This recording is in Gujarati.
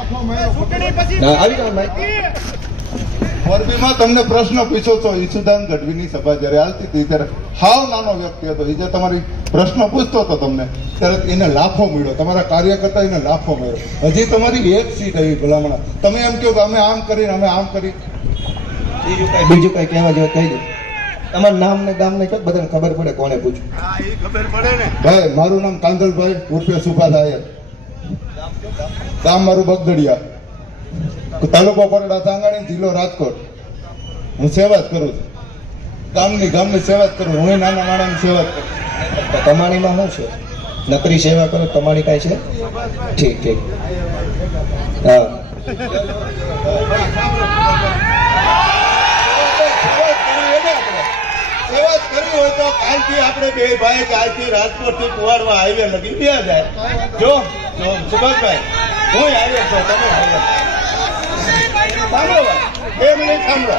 આવી જાવ ભાઈ. મોરબીમાં તમને પ્રશ્ન પૂછો છો. ઈસુદાન ગઢવીની સભા જયારે હાલતી હતી ત્યારે હાવ નાનો વ્યક્તિ હતો. એ જે તમારી પ્રશ્ન પૂછતો હતો તમને ત્યારે એને લાફો મળ્યો. તમારા કાર્યકર્તા એને લાફો મળ્યો. હજી તમારી એક સીટ આવી ભલામણા. તમે એમ કહો કે અમે આમ કરીને અમે આમ કરી. બીજું કઈ કહેવા જેવું કહી દો. તમારું નામ ને ગામ ને કહો, બધાને ખબર પડે કોને પૂછ્યું. ખબર પડે ને ભાઈ. મારું નામ કાંદલભાઈ ઉર્ફે સુભાષ. ગામ મારું બગદડિયા, તાલુકો કોરડા ચાંગાણી, જિલ્લો રાજકોટ. હું સેવા જ કરું છું. ગામની સેવા જ કરું. હું નાના માણસની સેવા જ કરું. તમારીમાં શું છે? નકરી સેવા કરો. તમારી કઈ છે? ઠીક ઠીક. હા, સેવા જ કરવી હોય તો કાલથી આપણે બે ભાઈ કાલથી રાજકોટ થી કુવાડવા હાઈવે લગી ગયા જાય. જો સુભાષભાઈ, હું હાઈવે છો, તમે હાઈવે. સાંભળો, 2 મિનિટ સાંભળો.